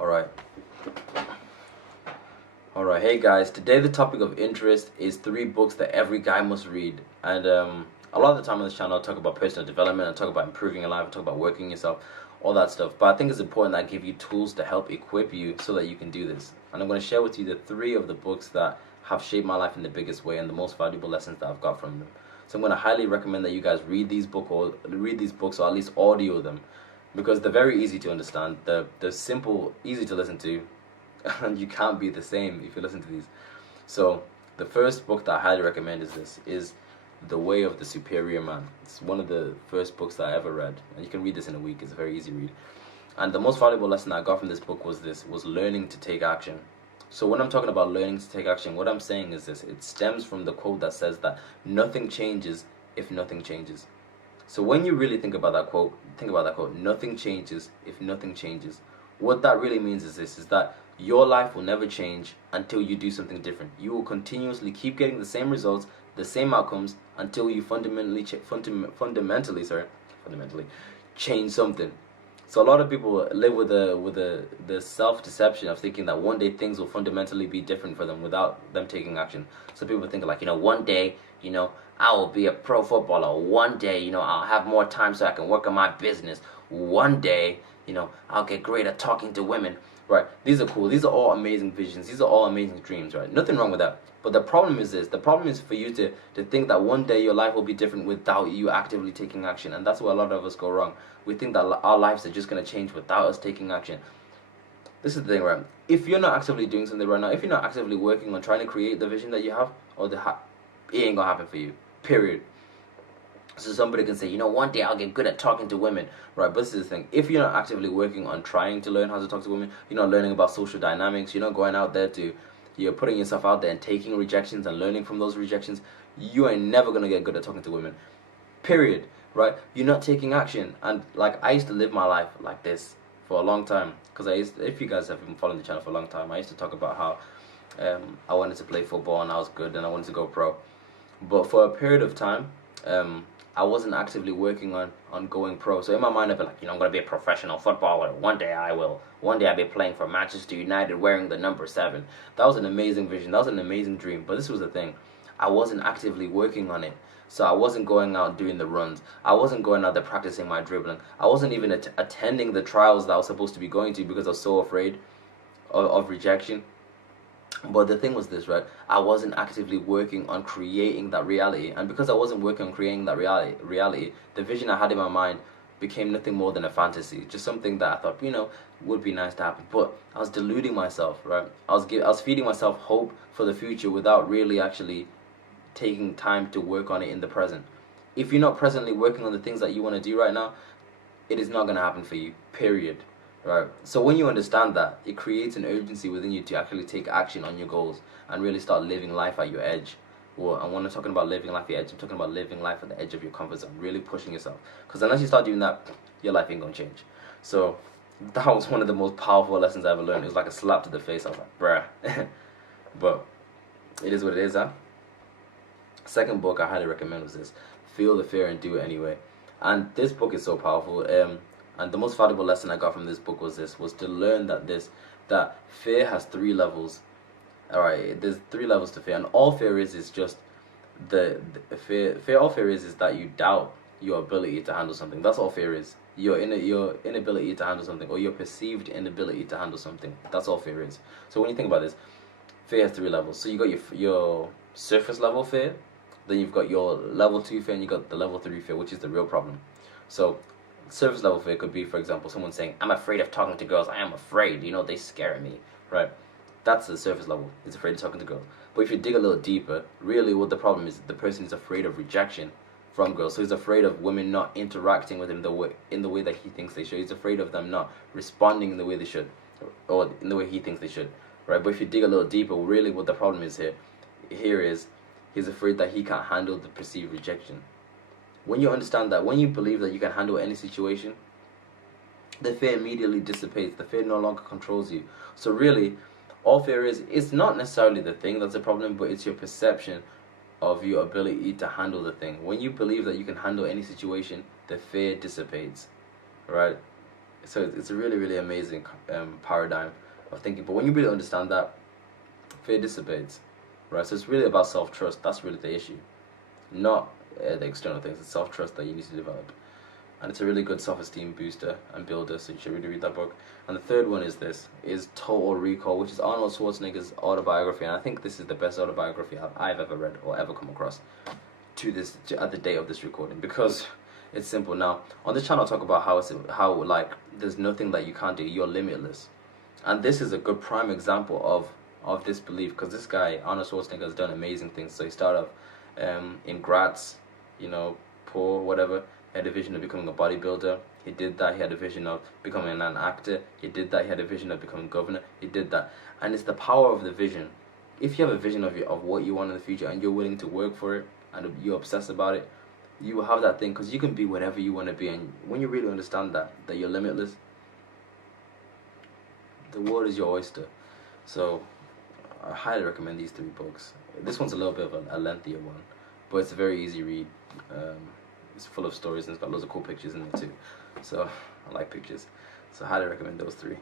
Alright. Alright, hey guys, today the topic of interest is 3 books that every guy must read. And a lot of the time on this channel I talk about personal development, I talk about improving your life, I talk about working yourself, all that stuff. But I think it's important that I give you tools to help equip you so that you can do this. And I'm going to share with you the 3 of the books that have shaped my life in the biggest way and the most valuable lessons that I've got from them. So I'm going to highly recommend that you guys read these books or at least audio them, because they're very easy to understand. They're simple, easy to listen to, and you can't be the same if you listen to these. So the first book that I highly recommend is The Way of the Superior Man. It's one of the first books that I ever read, and you can read this in a week. It's a very easy read. And the most valuable lesson I got from this book was learning to take action. So when I'm talking about learning to take action, what I'm saying is this: it stems from the quote that says that nothing changes if nothing changes. So when you really think about that quote, nothing changes if nothing changes. What that really means is that your life will never change until you do something different. You will continuously keep getting the same results, the same outcomes, until you fundamentally change something. So a lot of people live with the self-deception of thinking that one day things will fundamentally be different for them without them taking action. So people think like, one day, I will be a pro footballer. One day, I'll have more time so I can work on my business. One day, I'll get great at talking to women. Right, these are cool. These are all amazing visions. These are all amazing dreams, right? Nothing wrong with that. But the problem is this. The problem is for you to think that one day your life will be different without you actively taking action. And that's where a lot of us go wrong. We think that our lives are just going to change without us taking action. This is the thing, right? If you're not actively doing something right now, if you're not actively working on trying to create the vision that you have, it ain't going to happen for you. Period. So somebody can say, one day I'll get good at talking to women, right? But this is the thing: if you're not actively working on trying to learn how to talk to women, you're not learning about social dynamics, you're not going out there you're putting yourself out there and taking rejections and learning from those rejections, you ain't never gonna get good at talking to women. Period. Right? You're not taking action. And like, I used to live my life like this for a long time, because if you guys have been following the channel for a long time, I used to talk about how I wanted to play football and I was good and I wanted to go pro. But for a period of time, I wasn't actively working on going pro. So in my mind, I'd be like, I'm going to be a professional footballer. One day I will. One day I'll be playing for Manchester United wearing the number 7. That was an amazing vision. That was an amazing dream. But this was the thing: I wasn't actively working on it. So I wasn't going out doing the runs. I wasn't going out there practicing my dribbling. I wasn't even attending the trials that I was supposed to be going to because I was so afraid of rejection. But the thing was this, right? I wasn't actively working on creating that reality. And because I wasn't working on creating that reality, the vision I had in my mind became nothing more than a fantasy. Just something that I thought, would be nice to happen. But I was deluding myself, right? I was feeding myself hope for the future without really actually taking time to work on it in the present. If you're not presently working on the things that you want to do right now, it is not going to happen for you, period. Right? So when you understand that, it creates an urgency within you to actually take action on your goals and really start living life at your edge. Well, and when I'm talking about living life at your edge, I'm talking about living life at the edge of your comfort zone, really pushing yourself. Because unless you start doing that, your life ain't going to change. So that was one of the most powerful lessons I ever learned. It was like a slap to the face. I was like, bruh. But it is what it is, huh? Second book I highly recommend was this: Feel the Fear and Do It Anyway. And this book is so powerful. And the most valuable lesson I got from this book was to learn that fear has 3 levels. Alright, there's 3 levels to fear, and all fear is just the fear. All fear is that you doubt your ability to handle something. That's all fear is. Your inability to handle something, or your perceived inability to handle something. That's all fear is. So when you think about this, fear has 3 levels. So you got your surface level fear, then you've got your level 2 fear, and you got the level 3 fear, which is the real problem. So surface level fear could be, for example, someone saying, I'm afraid of talking to girls. I am afraid, they scare me, right? That's the surface level. He's afraid of talking to girls. But if you dig a little deeper, really what the problem is, the person is afraid of rejection from girls. So he's afraid of women not interacting with him in the way that he thinks they should. He's afraid of them not responding in the way they should, or in the way he thinks they should, right? But if you dig a little deeper, really what the problem is here is he's afraid that he can't handle the perceived rejection. When you understand that, when you believe that you can handle any situation, the fear immediately dissipates. The fear no longer controls you. So really, all fear it's not necessarily the thing that's a problem, but it's your perception of your ability to handle the thing. When you believe that you can handle any situation, the fear dissipates, right? So it's a really, really amazing paradigm of thinking. But when you really understand that, fear dissipates, right? So it's really about self-trust. That's really the issue, not the external things. It's self-trust that you need to develop. And it's a really good self-esteem booster and builder, so you should really read that book. And the third one is Total Recall, which is Arnold Schwarzenegger's autobiography, and I think this is the best autobiography I've ever read or ever come across at the date of this recording, because it's simple. Now on this channel I talk about how like there's nothing that you can't do, you're limitless, and this is a good prime example of this belief, because this guy Arnold Schwarzenegger has done amazing things. So he started off in Graz, poor, whatever. He had a vision of becoming a bodybuilder. He did that. He had a vision of becoming an actor. He did that. He had a vision of becoming governor. He did that. And it's the power of the vision. If you have a vision of what you want in the future and you're willing to work for it and you obsess about it, you will have that thing, because you can be whatever you want to be. And when you really understand that you're limitless, the world is your oyster. So I highly recommend these 3 books. This one's a little bit of a lengthier one, but it's a very easy read. It's full of stories and it's got loads of cool pictures in it too. So I like pictures. So I highly recommend those 3.